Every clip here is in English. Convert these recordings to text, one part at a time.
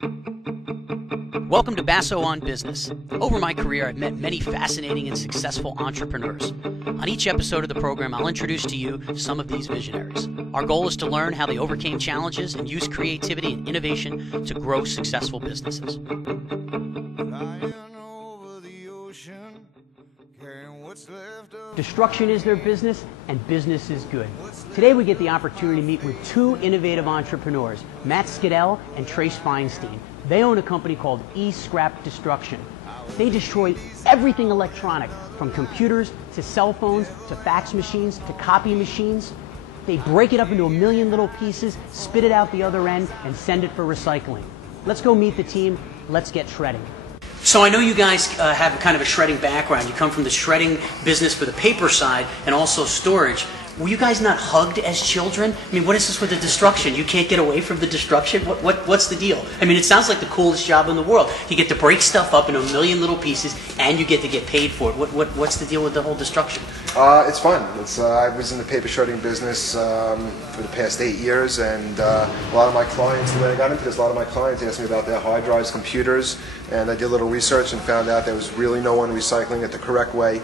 Welcome to Basso on Business. Over my career, I've met many fascinating and successful entrepreneurs. On each episode of the program, I'll introduce to you some of these visionaries. Our goal is to learn how they overcame challenges and used creativity and innovation to grow successful businesses. Destruction is their business, and business is good. Today we get the opportunity to meet with two innovative entrepreneurs, Matt Skidell and Trace Feinstein. They own a company called eScrap Destruction. They destroy everything electronic, from computers to cell phones to fax machines to copy machines. They break it up into a million little pieces, spit it out the other end, and send it for recycling. Let's go meet the team. Let's get shredding. So I know you guys have kind of a shredding background. You come from the shredding business for the paper side and also storage. Were you guys not hugged as children? I mean, what is this with the destruction? You can't get away from the destruction? What's the deal? I mean, it sounds like the coolest job in the world. You get to break stuff up into a million little pieces, and you get to get paid for it. What's the deal with the whole destruction? It's fun. I was in the paper shredding business for the past 8 years, and a lot of my clients, the way I got into this, a lot of my clients asked me about their hard drives, computers, and I did a little research and found out there was really no one recycling it the correct way.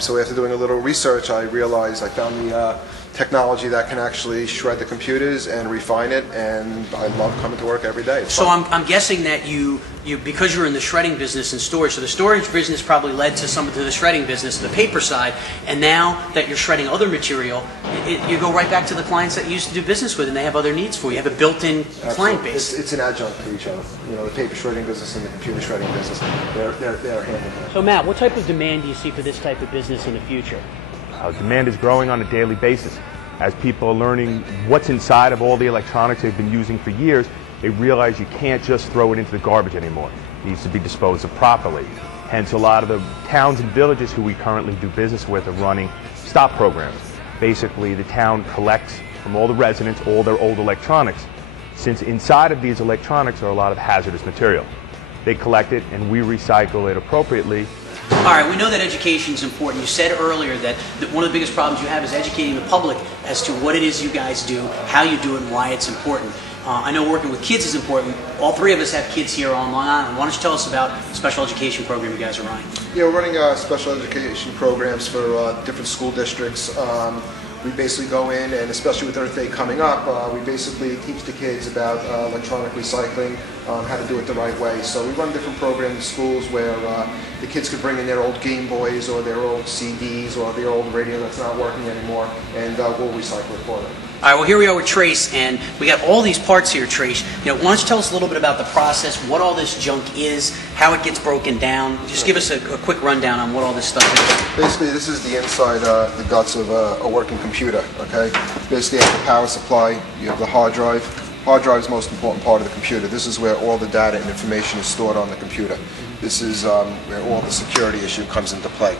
So after doing a little research, I realized I found the technology that can actually shred the computers and refine it, and I love coming to work every day. It's so fun. I'm guessing that you because you're in the shredding business and storage, so the storage business probably led to the shredding business, the paper side, and now that you're shredding other material, you go right back to the clients that you used to do business with, and they have other needs for you. You have a built-in client base. It's an adjunct to each other. You know, the paper shredding business and the computer shredding business, they're hand in hand. So Matt, what type of demand do you see for this type of business in the future? Demand is growing on a daily basis. As people are learning what's inside of all the electronics they've been using for years, they realize you can't just throw it into the garbage anymore. It needs to be disposed of properly. Hence, a lot of the towns and villages who we currently do business with are running stop programs. Basically, the town collects from all the residents all their old electronics, since inside of these electronics are a lot of hazardous material. They collect it and we recycle it appropriately. All right, we know that education is important. You said earlier that one of the biggest problems you have is educating the public as to what it is you guys do, how you do it, and why it's important. I know working with kids is important. All three of us have kids here on Long Island. Why don't you tell us about the special education program you guys are running? Yeah, we're running special education programs for different school districts. We basically go in, and especially with Earth Day coming up, we basically teach the kids about electronic recycling, how to do it the right way. So we run different programs in schools where the kids could bring in their old Game Boys or their old CDs or their old radio that's not working anymore, and we'll recycle it for them. All right, well, here we are with Trace, and we got all these parts here, Trace. Why don't you tell us a little bit about the process, what all this junk is, how it gets broken down. Just give us a quick rundown on what all this stuff is. Basically, this is the inside, the guts of a working computer, okay? Basically, you have the power supply, you have the hard drive. Hard drive is the most important part of the computer. This is where all the data and information is stored on the computer. This is where all the security issue comes into play.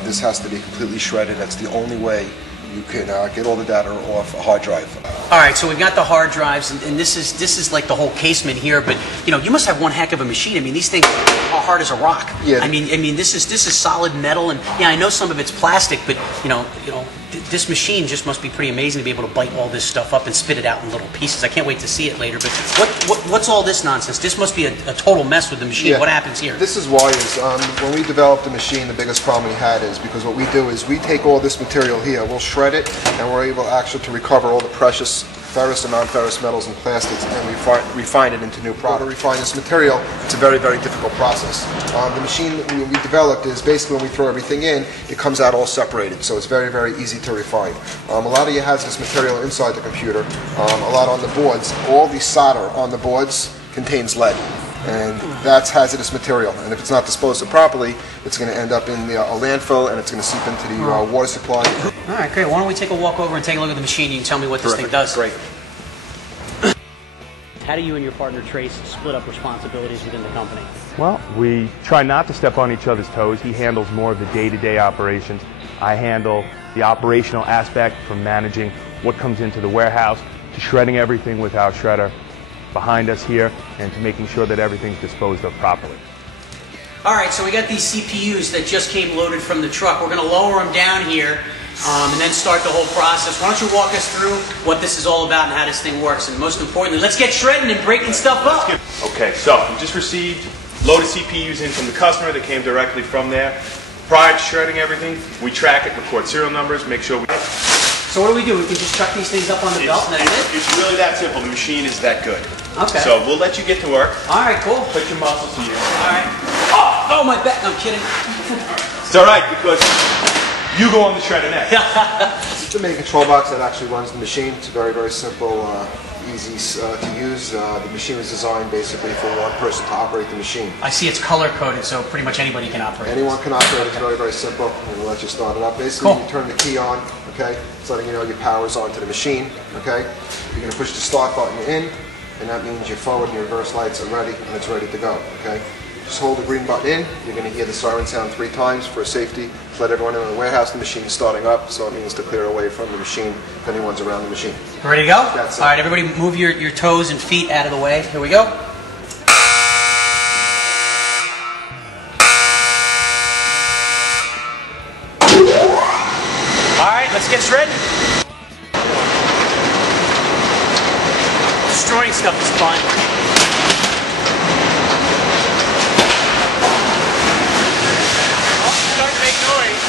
This has to be completely shredded. That's the only way you can get all the data off a hard drive. All right, so we've got the hard drives, and this is like the whole casement here. But you must have one heck of a machine. I mean, these things are hard as a rock. Yeah. I mean, this is solid metal, and yeah, I know some of it's plastic, but this machine just must be pretty amazing to be able to bite all this stuff up and spit it out in little pieces. I can't wait to see it later. But what's all this nonsense? This must be a total mess with the machine. Yeah. What happens here? This is why when we developed the machine, the biggest problem we had is because what we do is we take all this material here, we'll shred it, and we're able actually to recover all the precious ferrous and non-ferrous metals and plastics, and refine it into new product. To refine this material, it's a very, very difficult process. The machine we developed is basically when we throw everything in, it comes out all separated, so it's very, very easy to refine. A lot of you has this material inside the computer, a lot on the boards. All the solder on the boards contains lead, and that's hazardous material, and if it's not disposed of properly, it's going to end up in a landfill, and it's going to seep into the water supply. All right, great. Why don't we take a walk over and take a look at the machine? You can tell me what this thing does. Great. How do you and your partner Trace split up responsibilities within the company? Well, we try not to step on each other's toes. He handles more of the day-to-day operations. I handle the operational aspect, from managing what comes into the warehouse to shredding everything with our shredder behind us here, and to making sure that everything's disposed of properly. All right, so we got these CPUs that just came loaded from the truck. We're going to lower them down here and then start the whole process. Why don't you walk us through what this is all about and how this thing works? And most importantly, let's get shredding and breaking stuff up. Okay, so we just received loaded CPUs in from the customer that came directly from there. Prior to shredding everything, we track it, record serial numbers, make sure we... So what do? We can just chuck these things up on the belt and that's it? It's really that simple. The machine is that good. Okay. So we'll let you get to work. All right, cool. Put your muscles to use. All right. Oh, my back. I'm kidding. It's all right because you go on the shredder next. It's the main control box that actually runs the machine. It's very, very simple, easy to use. The machine was designed basically for one person to operate the machine. I see it's color-coded, so pretty much anybody can operate it. Anyone can operate it. It's very, very simple. We'll let you start it up. Basically, Cool. you turn the key on, okay? It's letting you know your power's on to the machine, okay? You're going to push the start button in, and that means your forward and your reverse lights are ready, and it's ready to go, okay? Just hold the green button in. You're going to hear the siren sound 3 times for safety. To let everyone in the warehouse the machine is starting up, so it means to clear away from the machine if anyone's around the machine. Ready to go? That's it. All right, everybody move your toes and feet out of the way. Here we go. All right, let's get shredding. Destroying stuff is fun. Oh, starting to make noise.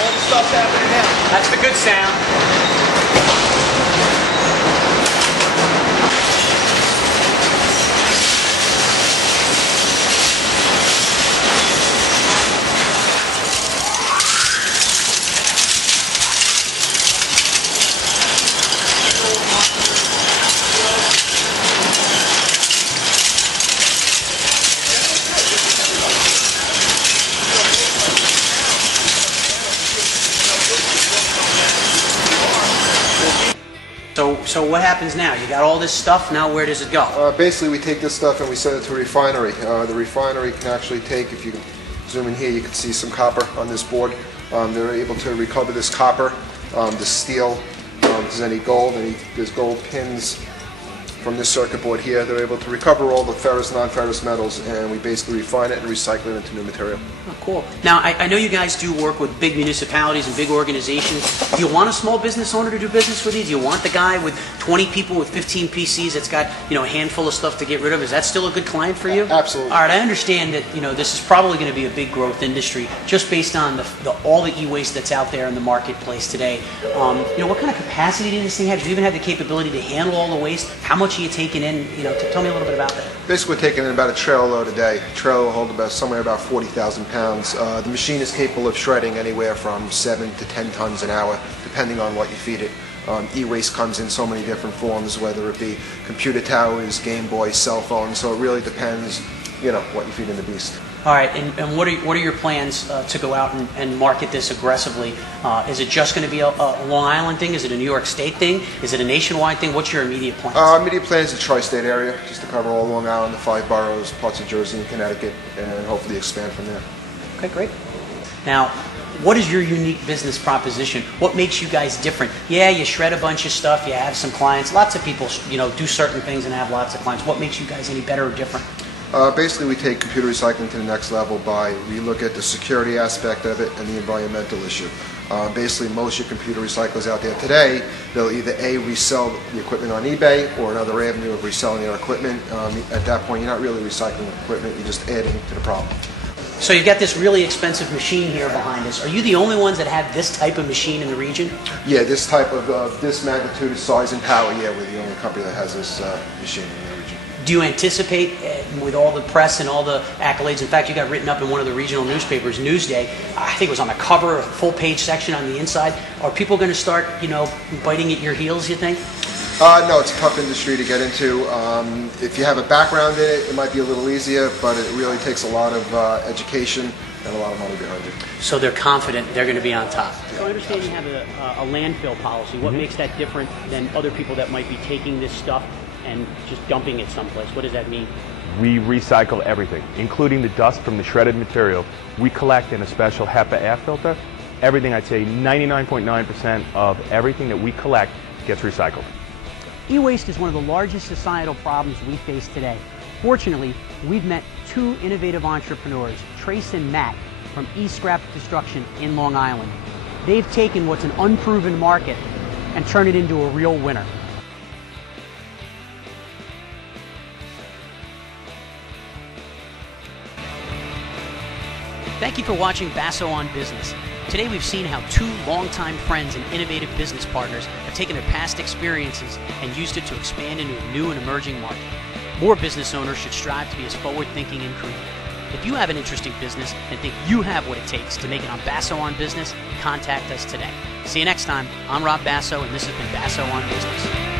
All the stuff's happening now. That's the good sound. So what happens now? You got all this stuff, now where does it go? Basically, we take this stuff and we send it to a refinery. The refinery can actually take, if you zoom in here, you can see some copper on this board. They're able to recover this copper, the steel, if there's any gold, there's gold pins from this circuit board here. They're able to recover all the ferrous, non-ferrous metals, and we basically refine it and recycle it into new material. Oh, cool. Now, I know you guys do work with big municipalities and big organizations. Do you want a small business owner to do business with you? Do you want the guy with 20 people with 15 PCs that's got, a handful of stuff to get rid of? Is that still a good client for you? Absolutely. All right, I understand that, this is probably going to be a big growth industry just based on all the e-waste that's out there in the marketplace today. What kind of capacity does this thing have? Do you even have the capability to handle all the waste? How much are you taking in? Tell me a little bit about that. Basically, we're taking in about a trailer load a day. A trailer will hold somewhere about 40,000 pounds. The machine is capable of shredding anywhere from 7 to 10 tons an hour, depending on what you feed it. E-waste comes in so many different forms, whether it be computer towers, Game Boys, cell phones, so it really depends, what you feed in the beast. All right, and what are your plans to go out and market this aggressively? Is it just going to be a Long Island thing? Is it a New York State thing? Is it a nationwide thing? What's your immediate plans? Our immediate plan is the tri-state area, just to cover all Long Island, the 5 boroughs, parts of Jersey and Connecticut, and hopefully expand from there. Okay, great. Now, what is your unique business proposition? What makes you guys different? Yeah, you shred a bunch of stuff, you have some clients. Lots of people, do certain things and have lots of clients. What makes you guys any better or different? Basically, we take computer recycling to the next level by we look at the security aspect of it and the environmental issue. Basically, most of your computer recyclers out there today, they'll either A, resell the equipment on eBay, or another avenue of reselling their equipment. At that point, you're not really recycling equipment, you're just adding to the problem. So you've got this really expensive machine here behind us. Are you the only ones that have this type of machine in the region? Yeah, this type of, this magnitude, size, and power, yeah, we're the only company that has this machine in the region. Do you anticipate, with all the press and all the accolades, in fact, you got written up in one of the regional newspapers, Newsday, I think it was on the cover, a full-page section on the inside. Are people going to start, biting at your heels, you think? No, it's a tough industry to get into. If you have a background in it, it might be a little easier, but it really takes a lot of education and a lot of money behind it. So they're confident they're going to be on top. So I understand you have a landfill policy. What makes that different than other people that might be taking this stuff and just dumping it someplace? What does that mean? We recycle everything, including the dust from the shredded material. We collect in a special HEPA air filter. Everything, I'd say 99.9% of everything that we collect gets recycled. E-waste is one of the largest societal problems we face today. Fortunately, we've met two innovative entrepreneurs, Trace and Matt, from E-Scrap Destruction in Long Island. They've taken what's an unproven market and turned it into a real winner. Thank you for watching Basso on Business. Today we've seen how two longtime friends and innovative business partners have taken their past experiences and used it to expand into a new and emerging market. More business owners should strive to be as forward-thinking and creative. If you have an interesting business and think you have what it takes to make it on Basso on Business, contact us today. See you next time. I'm Rob Basso, and this has been Basso on Business.